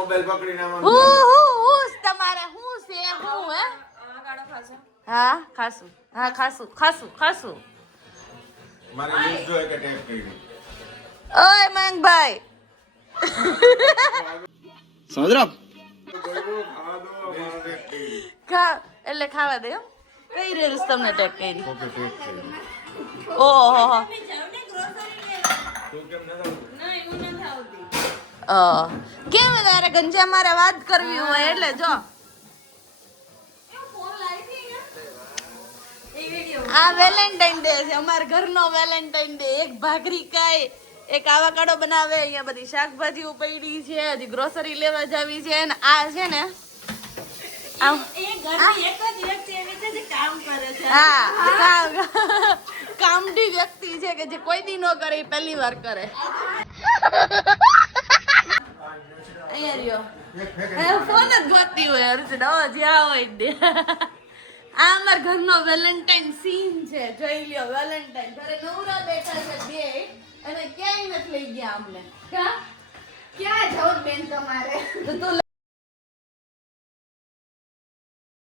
mobile પકડીને આમ હું તમારે હું છે હું હે ગાડો ખાશે હા ખાસું મારે ન્યૂઝ જોઈ કે ટેપ કરી ઓય મંગભાઈ સમજ રહ્યો ખા એટલે ખાવા દે એમ કઈ રીલ્સ તમને ટેગ કરી ઓકે ટેપ કરી ઓહો તું કેમ ન ના એવું નથી આવતી કેમ તારે ગંજા મારે વાત કરવી હોય એટલે જો આ વેલેન્ટાઇન ડે છે અમાર ઘરનો વેલેન્ટાઇન ડે એક ભાખરી ખાય એક આવાકાડો બનાવે અહીંયા બધી શાકભાજીઓ પડી છે હજી ગ્રોસરી લેવા જાવી છે અને આ છે ને આમ હા કામડી વ્યક્તિ છે કે જે કોઈ દી ન કરે એ પહેલી વાર કરે અહીંયા રહ્યો ફોન જ ગોતી હોય હર્ષદ જ્યાં હોય દે આ અમાર ઘરનો વેલેન્ટાઇન સીન છે જોઈ લ્યો વેલેન્ટાઇન ઘરે નવરા બેઠા છે બે અને ક્યાંય નથી લઈ ગયા અમને ક્યાં જાવ બેન તમારે તો તું